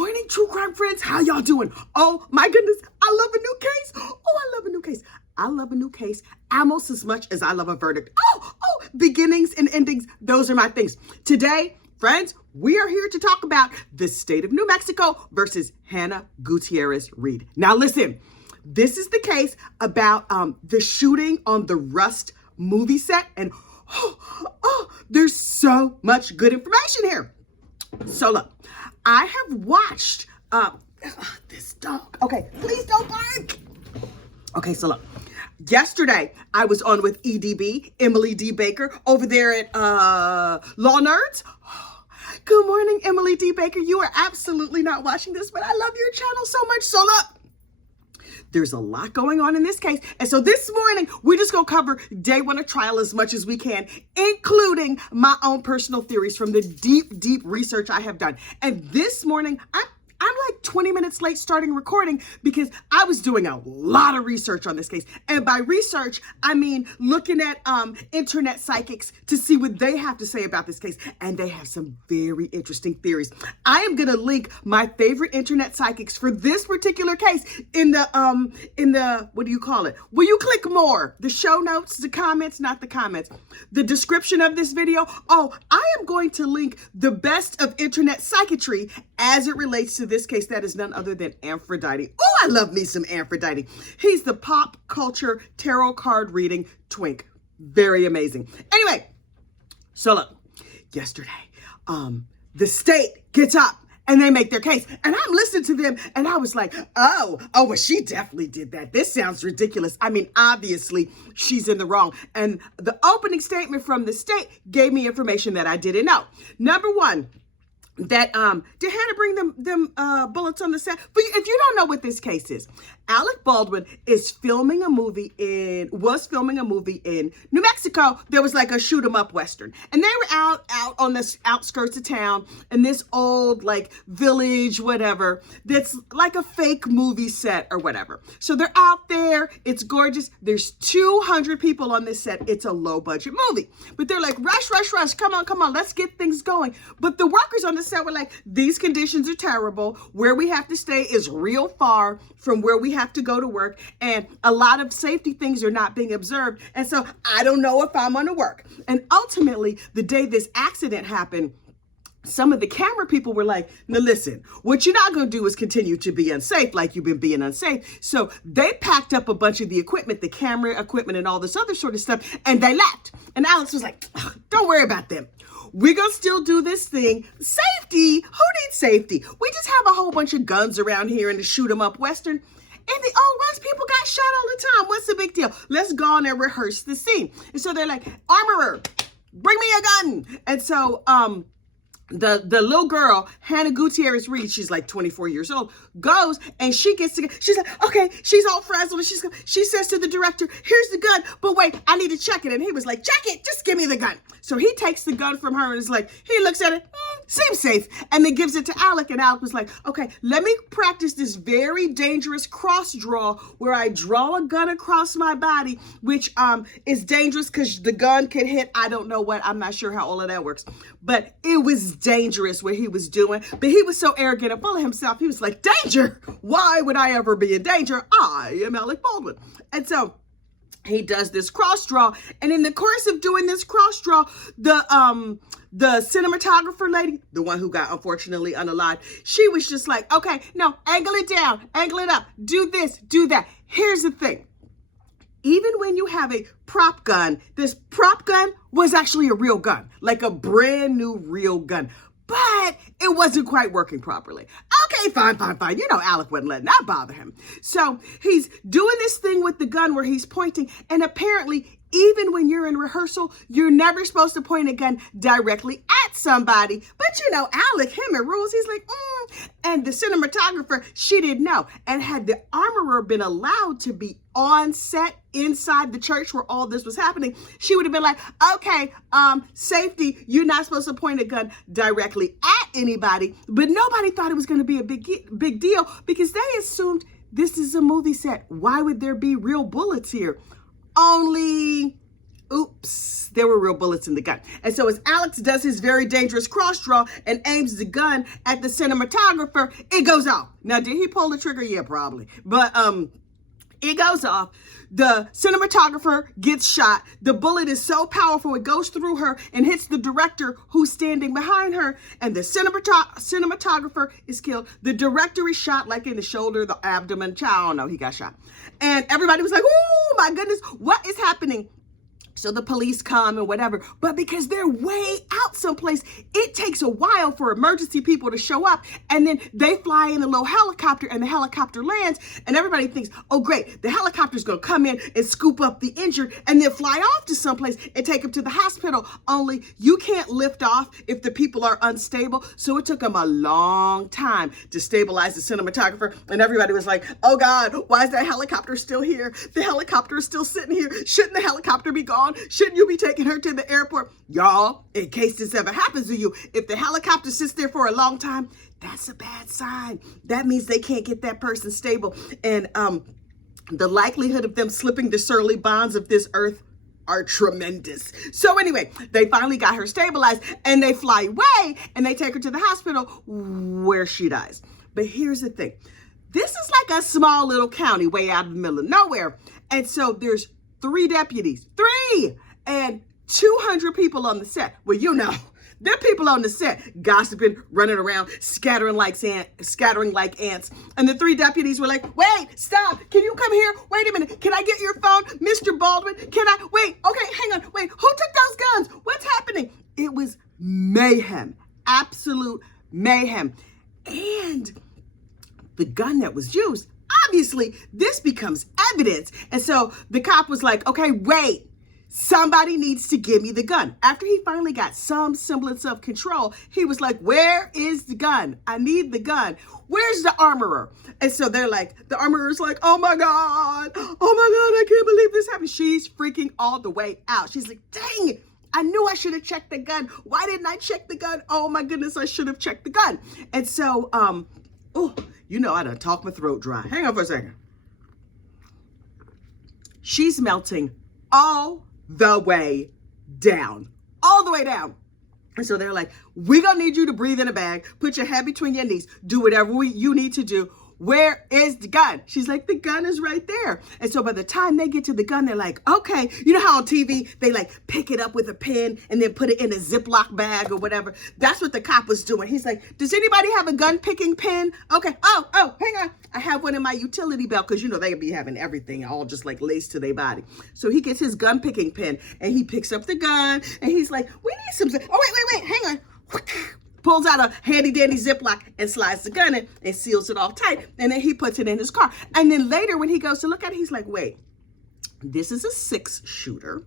morning, true crime friends. How y'all doing? Oh my goodness, I love a new case. Oh, I love a new case. I love a new case almost as much as I love a verdict. Beginnings and endings, those are my things. Today, friends, we are here to talk about the state of New Mexico versus Hannah Gutierrez Reed. Now listen, this is the case about the shooting on the Rust movie set, and there's so much good information here. So look, I have watched this dog. Okay, please don't bark. Okay, so look, yesterday I was on with EDB, Emily D. Baker, over there at Law Nerds. Good morning, Emily D. Baker. You are absolutely not watching this, but I love your channel so much. So look, there's a lot going on in this case. And so this morning, we're just going to cover day one of trial as much as we can, including my own personal theories from the deep research I have done. And this morning, I'm like 20 minutes late starting recording because I was doing a lot of research on this case. And by research, I mean looking at internet psychics to see what they have to say about this case. And they have some very interesting theories. I am going to link my favorite internet psychics for this particular case in the, what do you call it? Will you click more? The show notes, the comments, not the comments. The description of this video. Oh, I am going to link the best of internet psychiatry as it relates to this case. That is none other than Aphrodite. Oh, I love me some Aphrodite. He's the pop culture tarot card reading twink. Very amazing. Anyway, so look, yesterday, the state gets up and they make their case. And I'm listening to them and I was like, oh, well, she definitely did that. This sounds ridiculous. I mean, obviously she's in the wrong. And the opening statement from the state gave me information that I didn't know. Number one, that did Hannah bring them bullets on the set? But if you don't know what this case is, Alec Baldwin was filming a movie in New Mexico. There was like a shoot 'em up Western. And they were out on the outskirts of town in this old like village, whatever, that's like a fake movie set or whatever. So they're out there. It's gorgeous. There's 200 people on this set. It's a low budget movie. But they're like, rush. Come on. Let's get things going. But the workers on the set were like, these conditions are terrible. Where we have to stay is real far from where we have to go to work, and a lot of safety things are not being observed, and so I don't know if I'm gonna work. And ultimately, the day this accident happened, some of the camera people were like, now listen, what you're not going to do is continue to be unsafe like you've been being unsafe. So they packed up a bunch of the equipment, the camera equipment and all this other sort of stuff, and they left. And Alex was like, don't worry about them. We're going to still do this thing. Safety? Who needs safety? We just have a whole bunch of guns around here in the shoot 'em up Western. In the old West, people got shot all the time. What's the big deal? Let's go on and rehearse the scene. And so they're like, armorer, bring me a gun. And so, the little girl, Hannah Gutierrez Reed, she's like 24 years old, goes and she's like, okay, she's all frazzled. And she says to the director, here's the gun, but wait, I need to check it. And he was like, check it, just give me the gun. So he takes the gun from her and is like, he looks at it, seems safe, and then gives it to Alec. And Alec was like, okay, let me practice this very dangerous cross draw where I draw a gun across my body, which is dangerous because the gun can hit, I don't know what, I'm not sure how all of that works, but it was dangerous what he was doing. But he was so arrogant and full of himself, he was like, danger? Why would I ever be in danger? I am Alec Baldwin. And so he does this cross draw, and in the course of doing this cross draw, the cinematographer lady, the one who got unfortunately unalived, she was just like, okay, no, angle it down, angle it up, do this, do that. Here's the thing. Even when you have a prop gun, this prop gun was actually a real gun, like a brand new real gun, but it wasn't quite working properly. Okay, fine. You know, Alec wasn't letting that bother him. So he's doing this thing with the gun where he's pointing, and apparently even when you're in rehearsal, you're never supposed to point a gun directly at somebody. But you know, Alec, him and rules, he's like, And the cinematographer, she didn't know. And had the armorer been allowed to be on set inside the church where all this was happening, she would have been like, okay, safety, you're not supposed to point a gun directly at anybody. But nobody thought it was going to be a big deal because they assumed this is a movie set. Why would there be real bullets here? Only oops, there were real bullets in the gun. And so as Alex does his very dangerous cross draw and aims the gun at the cinematographer, it goes off. Now, did he pull the trigger? Yeah, probably. But it goes off. The cinematographer gets shot. The bullet is so powerful, it goes through her and hits the director who's standing behind her. And the cinematographer is killed. The director is shot like in the shoulder, the abdomen. I don't know, he got shot. And everybody was like, oh my goodness, what is happening? So the police come and whatever, but because they're way out someplace, it takes a while for emergency people to show up. And then they fly in a little helicopter and the helicopter lands and everybody thinks, oh great, the helicopter's gonna come in and scoop up the injured and then fly off to someplace and take them to the hospital. Only you can't lift off if the people are unstable. So it took them a long time to stabilize the cinematographer. And everybody was like, oh God, why is that helicopter still here? The helicopter is still sitting here. Shouldn't the helicopter be gone? Shouldn't you be taking her to the airport? Y'all, in case this ever happens to you, if the helicopter sits there for a long time, that's a bad sign. That means they can't get that person stable. And the likelihood of them slipping the surly bonds of this earth are tremendous. So anyway, they finally got her stabilized and they fly away and they take her to the hospital where she dies. But here's the thing. This is like a small little county way out of the middle of nowhere. And so there's 3 deputies, 3, and 200 people on the set. Well, you know, there are people on the set gossiping, running around, scattering like ants. And the 3 deputies were like, wait, stop. Can you come here? Wait a minute. Can I get your phone? Mr. Baldwin, can I? Wait, okay, hang on. Wait, who took those guns? What's happening? It was mayhem, absolute mayhem. And the gun that was used, obviously, this becomes evidence. And so the cop was like, okay, wait, somebody needs to give me the gun. After he finally got some semblance of control, he was like, where is the gun? I need the gun. Where's the armorer? And so they're like, the armorer's like, oh my God, I can't believe this happened. She's freaking all the way out. She's like, dang it. I knew I should have checked the gun. Why didn't I check the gun? Oh my goodness, I should have checked the gun. And so, oh, you know, I done talked my throat dry. Hang on for a second. She's melting all the way down. All the way down. And so they're like, we're going to need you to breathe in a bag. Put your head between your knees. Do whatever you need to do. Where is the gun? She's like, the gun is right there. And so by the time they get to the gun, they're like, okay. You know how on TV, they like pick it up with a pen and then put it in a Ziploc bag or whatever. That's what the cop was doing. He's like, does anybody have a gun picking pen? Okay. Oh, hang on. I have one in my utility belt because, you know, they be having everything all just like laced to their body. So he gets his gun picking pen and he picks up the gun and he's like, we need some. Oh, wait, hang on. Pulls out a handy dandy Ziploc and slides the gun in and seals it all tight. And then he puts it in his car. And then later when he goes to look at it, he's like, wait, this is a 6-shooter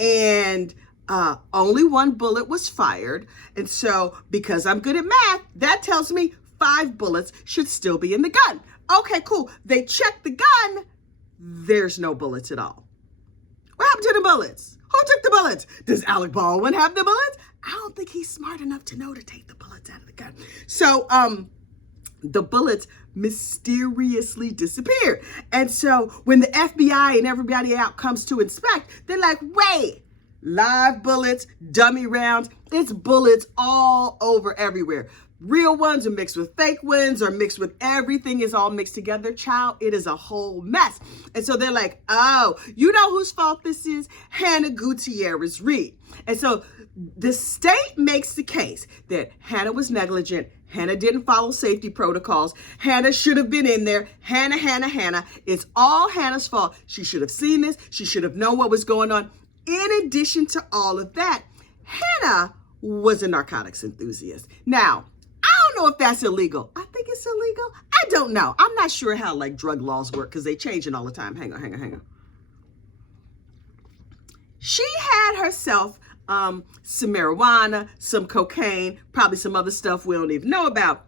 and only 1 bullet was fired. And so because I'm good at math, that tells me 5 bullets should still be in the gun. Okay, cool. They check the gun. There's no bullets at all. What happened to the bullets? Who took the bullets? Does Alec Baldwin have the bullets? I don't think he's smart enough to know to take the bullets out of the gun. So the bullets mysteriously disappeared. And so when the FBI and everybody out comes to inspect, they're like, wait, live bullets, dummy rounds, it's bullets all over everywhere. Real ones are mixed with fake ones or mixed with everything is all mixed together. Child, it is a whole mess. And so they're like, oh, you know whose fault this is? Hannah Gutierrez Reed. And so the state makes the case that Hannah was negligent. Hannah didn't follow safety protocols. Hannah should have been in there. Hannah. It's all Hannah's fault. She should have seen this. She should have known what was going on. In addition to all of that, Hannah was a narcotics enthusiast. Now, I don't know if that's illegal. I think it's illegal. I don't know. I'm not sure how like drug laws work because they changing all the time. Hang on. She had herself some marijuana, some cocaine, probably some other stuff we don't even know about.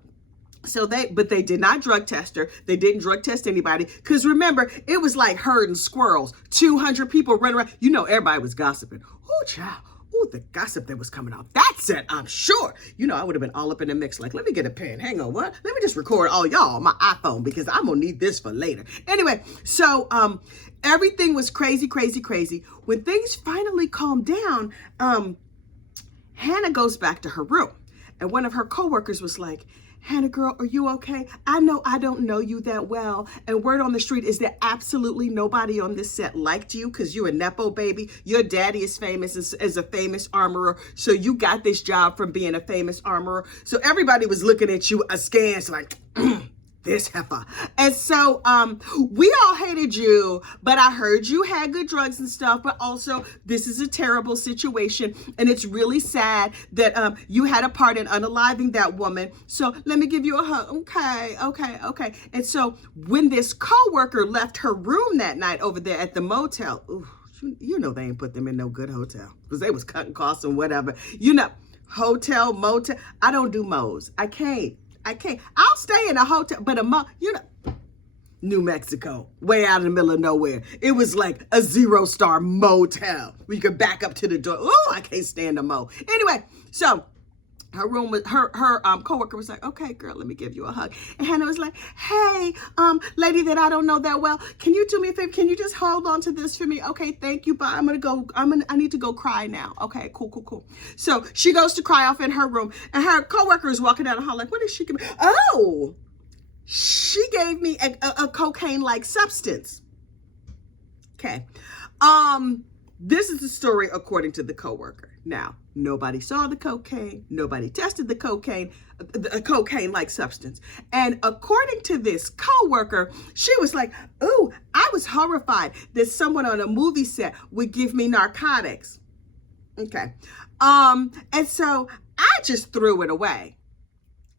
So but they did not drug test her. They didn't drug test anybody. Because remember, it was like herding squirrels. 200 people running around. You know, everybody was gossiping. Oh, child. Ooh, the gossip that was coming out. That set, I'm sure. You know, I would have been all up in the mix. Like, let me get a pen. Hang on, what? Let me just record all y'all on my iPhone because I'm gonna need this for later. Anyway, so everything was crazy, crazy, crazy. When things finally calmed down, Hannah goes back to her room, and one of her coworkers was like, Hannah, girl, are you okay? I know I don't know you that well. And word on the street is that absolutely nobody on this set liked you because you're a Nepo baby. Your daddy is famous as a famous armorer. So you got this job from being a famous armorer. So everybody was looking at you askance like, this heifer. And so we all hated you, but I heard you had good drugs and stuff, but also this is a terrible situation. And it's really sad that you had a part in unaliving that woman. So let me give you a hug. Okay. And so when this coworker left her room that night over there at the motel, ooh, you know they ain't put them in no good hotel because they was cutting costs and whatever. You know, hotel, motel. I don't do mo's. I can't. I'll stay in a hotel, but New Mexico, way out in the middle of nowhere. It was like a 0-star motel where you could back up to the door. Oh, I can't stand a mo. Anyway, so her room was her coworker was like, okay, girl, let me give you a hug. And Hannah was like, hey, lady that I don't know that well, can you do me a favor? Can you just hold on to this for me? Okay, thank you. Bye. I need to go cry now. Okay, cool. So she goes to cry off in her room, and her coworker is walking down the hall like, what did she give me? Oh, she gave me a cocaine-like substance. Okay. This is the story according to the coworker. Now, nobody saw the cocaine. Nobody tested the cocaine, a cocaine-like substance. And according to this coworker, she was like, ooh, I was horrified that someone on a movie set would give me narcotics. Okay. And so I just threw it away.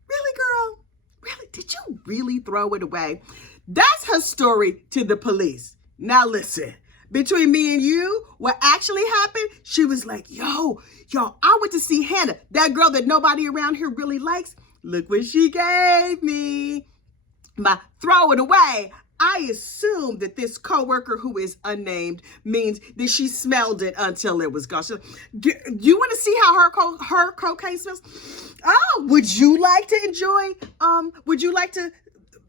Really, girl? Really? Did you really throw it away? That's her story to the police. Now listen. Between me and you, what actually happened, she was like, yo, I went to see Hannah, that girl that nobody around here really likes. Look what she gave me. By throw it away, I assume that this coworker who is unnamed means that she smelled it until it was gone. So, you want to see how her cocaine smells? Oh, would you like to enjoy, would you like to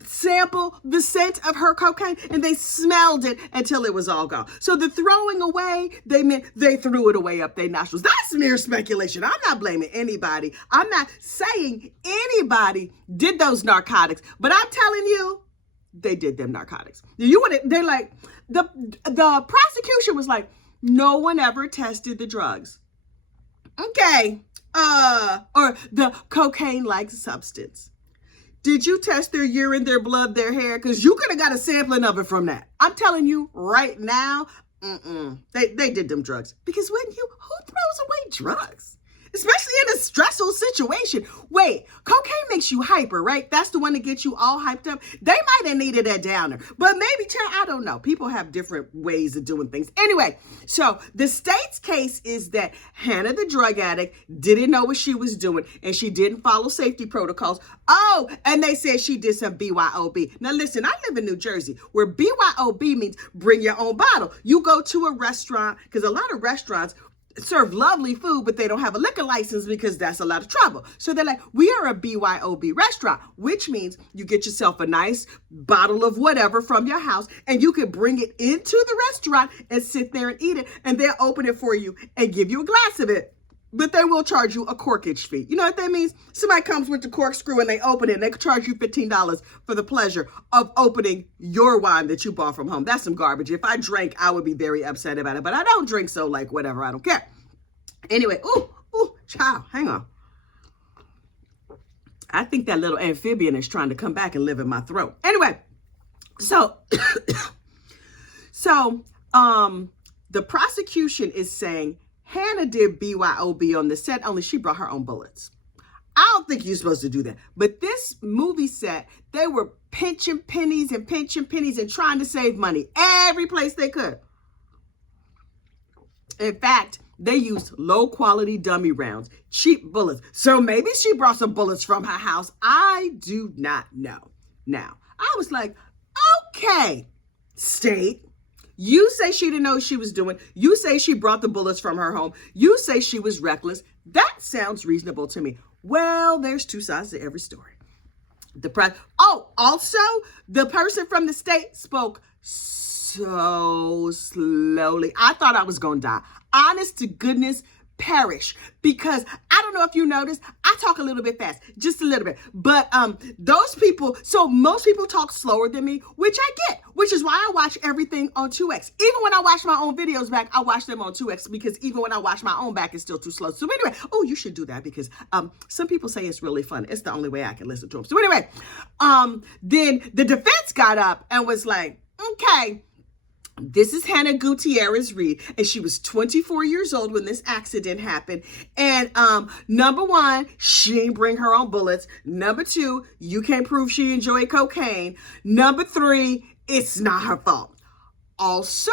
sample the scent of her cocaine? And they smelled it until it was all gone. So the throwing away, they meant they threw it away up their nostrils. That's mere speculation. I'm not blaming anybody. I'm not saying anybody did those narcotics, but I'm telling you, they did them narcotics. They're like, the prosecution was like, no one ever tested the drugs. Okay. Or the cocaine-like substance. Did you test their urine, their blood, their hair? Because you could have got a sampling of it from that. I'm telling you right now, they did them drugs. Because who throws away drugs? Especially in a stressful situation. Wait, cocaine makes you hyper, right? That's the one that gets you all hyped up. They might have needed a downer, but maybe, I don't know. People have different ways of doing things. Anyway, so the state's case is that Hannah, the drug addict, didn't know what she was doing, and she didn't follow safety protocols. Oh, and they said she did some BYOB. Now listen, I live in New Jersey, where BYOB means bring your own bottle. You go to a restaurant, because a lot of restaurants serve lovely food, but they don't have a liquor license because that's a lot of trouble. So they're like, we are a BYOB restaurant, which means you get yourself a nice bottle of whatever from your house, and you can bring it into the restaurant and sit there and eat it, and they'll open it for you and give you a glass of it. But they will charge you a corkage fee. You know what that means? Somebody comes with the corkscrew and they open it, and they could charge you $15 for the pleasure of opening your wine that you bought from home. That's some garbage. If I drank, I would be very upset about it, but I don't drink, so like whatever, I don't care. Anyway, child, hang on. I think that little amphibian is trying to come back and live in my throat. Anyway, so the prosecution is saying Hannah did BYOB on the set, only she brought her own bullets. I don't think you're supposed to do that. But this movie set, they were pinching pennies and trying to save money every place they could. In fact, they used low quality dummy rounds, cheap bullets. So maybe she brought some bullets from her house. I do not know. Now, I was like, okay, state, You say she didn't know what she was doing. You say she brought the bullets from her home. You say she was reckless. That sounds reasonable to me. Well, there's two sides to every story. Also, the person from the state spoke so slowly. I thought I was going to die. Honest to goodness, perish. Because I don't know if you noticed, I talk a little bit fast, just a little bit. But those people, so most people talk slower than me, which I get, which is why I watch everything on 2X. Even when I watch my own videos back, I watch them on 2X because even when I watch my own back, it's still too slow. So anyway, you should do that because some people say it's really fun. It's the only way I can listen to them. So anyway, then the defense got up and was like, okay, this is Hannah Gutierrez Reed, and she was 24 years old when this accident happened. And number one, she didn't bring her own bullets. Number two, you can't prove she enjoyed cocaine. Number three, it's not her fault. Also,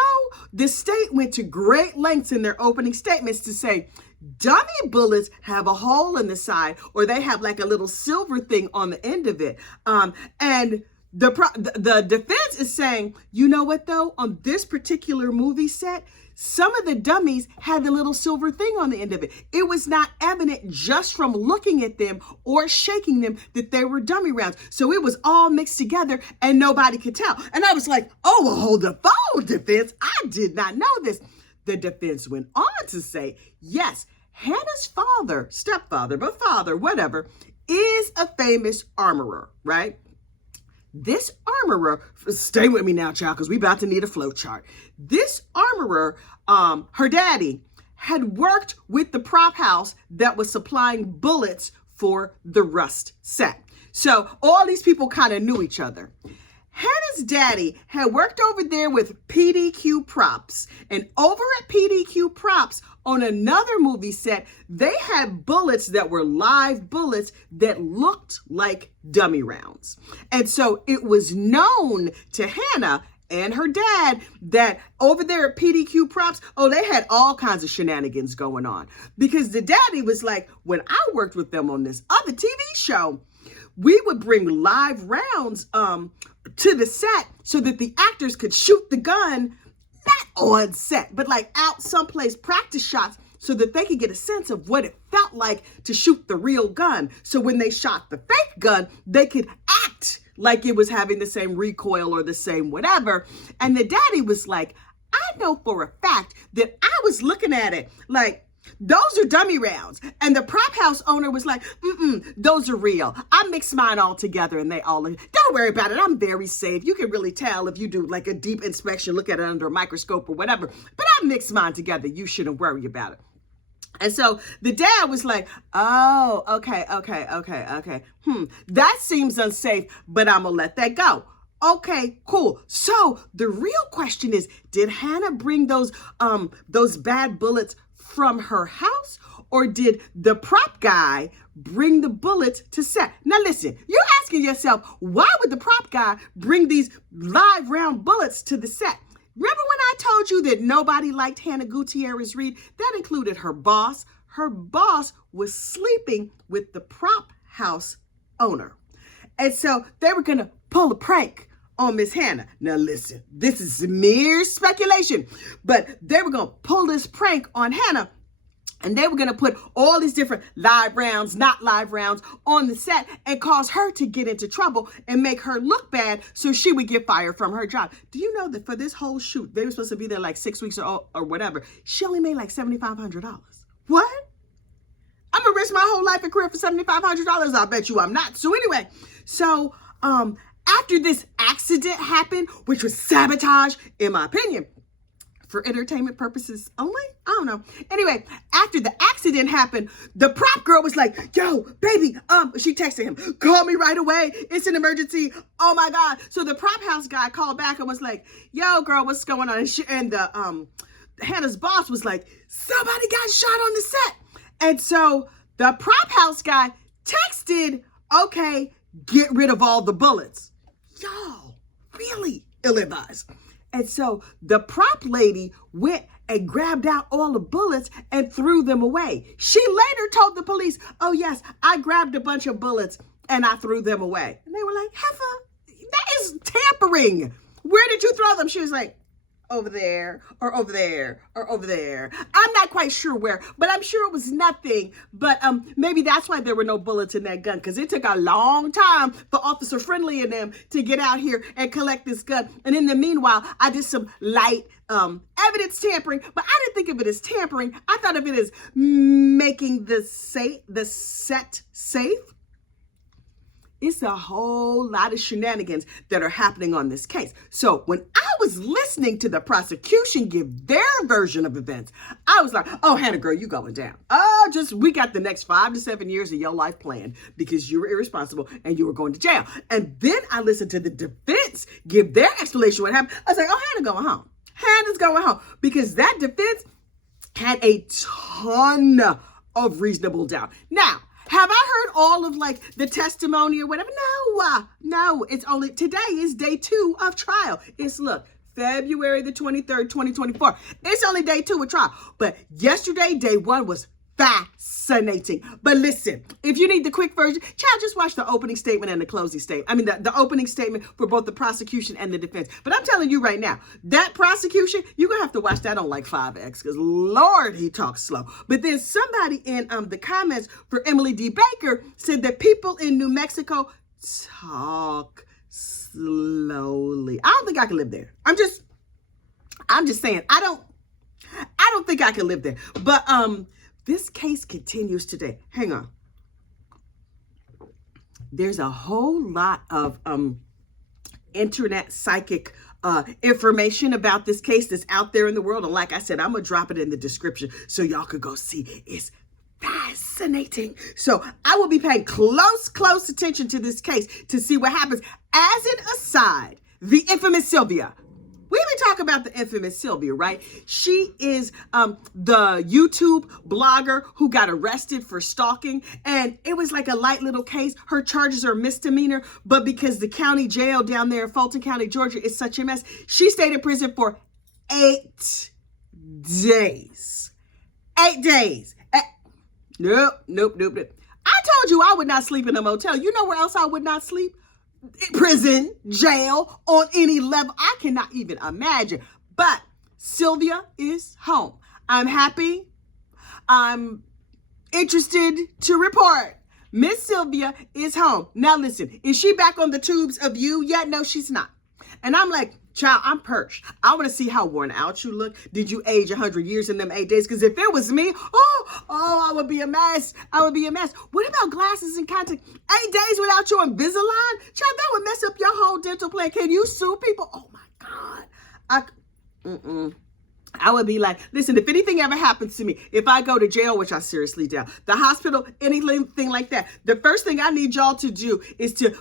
the state went to great lengths in their opening statements to say, dummy bullets have a hole in the side, or they have like a little silver thing on the end of it. And the defense is saying, you know what though, on this particular movie set, some of the dummies had the little silver thing on the end of it. It was not evident just from looking at them or shaking them that they were dummy rounds. So it was all mixed together and nobody could tell. And I was like, oh, well, hold the phone, defense. I did not know this. The defense went on to say, yes, Hannah's father, stepfather, but father, whatever, is a famous armorer, right? This armorer, stay with me now, child, because we about to need a flow chart. This armorer, her daddy, had worked with the prop house that was supplying bullets for the Rust set. So all these people kind of knew each other. Hannah's daddy had worked over there with PDQ Props. And over at PDQ Props, on another movie set, they had bullets that were live bullets that looked like dummy rounds. And so it was known to Hannah and her dad that over there at PDQ Props, they had all kinds of shenanigans going on. Because the daddy was like, when I worked with them on this other TV show, we would bring live rounds to the set so that the actors could shoot the gun, not on set, but like out someplace, practice shots, so that they could get a sense of what it felt like to shoot the real gun. So when they shot the fake gun, they could act like it was having the same recoil or the same whatever. And the daddy was like, I know for a fact that I was looking at it like, those are dummy rounds. And the prop house owner was like, those are real. I mixed mine all together and they all, don't worry about it. I'm very safe. You can really tell if you do like a deep inspection, look at it under a microscope or whatever. But I mixed mine together. You shouldn't worry about it. And so the dad was like, oh, okay. That seems unsafe, but I'm gonna let that go. Okay, cool. So the real question is, did Hannah bring those bad bullets from her house, or did the prop guy bring the bullets to set? Now listen, you're asking yourself, why would the prop guy bring these live round bullets to the set? Remember when I told you that nobody liked Hannah Gutierrez Reed? That included her boss. Her boss was sleeping with the prop house owner. And so they were going to pull a prank on Miss Hannah. Now listen, this is mere speculation, but they were going to pull this prank on Hannah, and they were going to put all these different live rounds, not live rounds on the set and cause her to get into trouble and make her look bad so she would get fired from her job. Do you know that for this whole shoot, they were supposed to be there like 6 weeks or whatever. She only made like $7,500. What? I'm going to risk my whole life and career for $7,500? I bet you I'm not. So anyway, after this accident happened, which was sabotage, in my opinion, for entertainment purposes only, I don't know. Anyway, after the accident happened, the prop girl was like, yo, baby, she texted him, call me right away. It's an emergency. Oh my God. So the prop house guy called back and was like, yo, girl, what's going on? And the Hannah's boss was like, somebody got shot on the set. And so the prop house guy texted, okay, get rid of all the bullets. Y'all, really ill-advised. And so the prop lady went and grabbed out all the bullets and threw them away. She later told the police, oh yes, I grabbed a bunch of bullets and I threw them away. And they were like, Heifer, that is tampering. Where did you throw them? She was like, over there, or over there, or over there. I'm not quite sure where, but I'm sure it was nothing. But maybe that's why there were no bullets in that gun, because it took a long time for Officer Friendly and them to get out here and collect this gun. And in the meanwhile, I did some light evidence tampering, but I didn't think of it as tampering. I thought of it as making the set safe. It's a whole lot of shenanigans that are happening on this case. So when I was listening to the prosecution give their version of events, I was like, oh, Hannah, girl, you going down. Oh, we got the next 5 to 7 years of your life planned because you were irresponsible and you were going to jail. And then I listened to the defense give their explanation what happened. I was like, oh, Hannah going home. Hannah's going home, because that defense had a ton of reasonable doubt. Now, have I heard all of like the testimony or whatever? No, it's only, today is day 2 of trial. It's February the 23rd, 2024. It's only day 2 of trial. But yesterday, day 1 was fascinating. But listen, if you need the quick version, child, just watch the opening statement and the closing statement. I mean, the opening statement for both the prosecution and the defense. But I'm telling you right now, that prosecution, you're going to have to watch that on like 5X, because Lord, he talks slow. But then somebody in the comments for Emily D. Baker said that people in New Mexico talk slowly. I don't think I can live there. I'm just saying, I don't think I can live there. But this case continues today. Hang on. There's a whole lot of internet psychic information about this case that's out there in the world. And like I said, I'm going to drop it in the description so y'all could go see. It's fascinating. So I will be paying close attention to this case to see what happens. As an aside, the infamous Sylvia. We even talk about the infamous Sylvia, right? She is the YouTube blogger who got arrested for stalking. And it was like a light little case. Her charges are misdemeanor. But because the county jail down there in Fulton County, Georgia is such a mess, she stayed in prison for 8 days. 8 days. Nope. I told you I would not sleep in a motel. You know where else I would not sleep? Prison, jail, on any level. I cannot even imagine. But Sylvia is home. I'm happy. I'm interested to report Miss Sylvia is home. Now listen, is she back on the tubes of you yet? No, she's not. And I'm like, child, I'm perched. I want to see how worn out you look. Did you age 100 years in them 8 days? Because if it was me, I would be a mess. What about glasses and contacts? 8 days without your Invisalign? Child, that would mess up your whole dental plan. Can you sue people? Oh my God. I would be like, listen, if anything ever happens to me, if I go to jail, which I seriously doubt, the hospital, anything like that, the first thing I need y'all to do is to,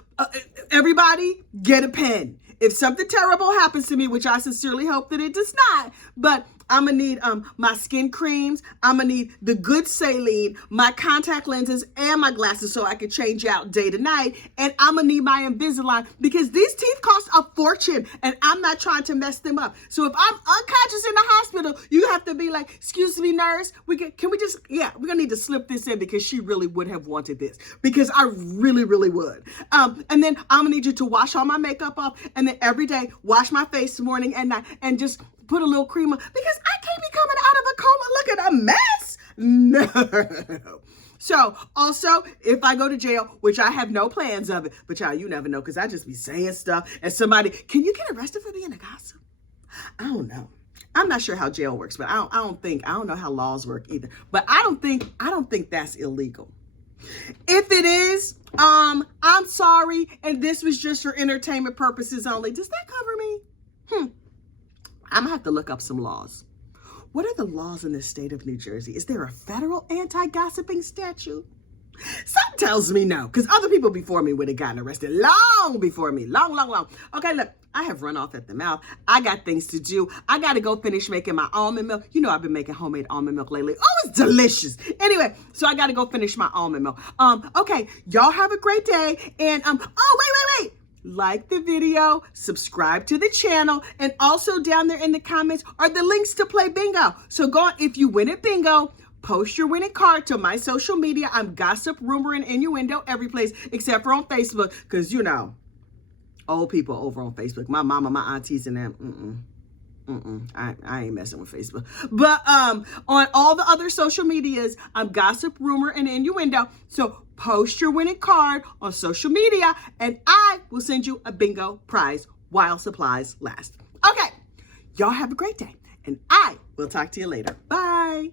everybody get a pen. If something terrible happens to me, which I sincerely hope that it does not, but I'm gonna need my skin creams. I'm gonna need the good saline, my contact lenses, and my glasses so I can change out day to night. And I'm gonna need my Invisalign because these teeth cost a fortune, and I'm not trying to mess them up. So if I'm unconscious in the hospital, you have to be like, "Excuse me, nurse. We're gonna need to slip this in because she really would have wanted this because I really, really would." And then I'm gonna need you to wash all my makeup off, and then every day wash my face morning and night, and just put a little cream on because I can't be coming out of a coma looking a mess. No. So also, if I go to jail, which I have no plans of it, but y'all, you never know because I just be saying stuff and somebody, can you get arrested for being a gossip? I don't know. I'm not sure how jail works, but I don't know how laws work either. But I don't think that's illegal. If it is, I'm sorry, and this was just for entertainment purposes only. Does that cover me? I'm gonna have to look up some laws. What are the laws in the state of New Jersey? Is there a federal anti-gossiping statute? Something tells me no, because other people before me would have gotten arrested long before me. Long. Okay, look, I have run off at the mouth. I got things to do. I got to go finish making my almond milk. You know, I've been making homemade almond milk lately. Oh, it's delicious. Anyway, so I got to go finish my almond milk. Okay, y'all have a great day. And, wait. Like the video, subscribe to the channel, and also down there in the comments are the links to play bingo. So go on, if you win at bingo, post your winning card to my social media. I'm Gossip, Rumor, and Innuendo every place except for on Facebook, because, you know, old people over on Facebook. My mama, my aunties, and them. I ain't messing with Facebook. But on all the other social medias, I'm Gossip, Rumor, and Innuendo. So post your winning card on social media, and I will send you a bingo prize while supplies last. Okay, y'all have a great day, and I will talk to you later. Bye.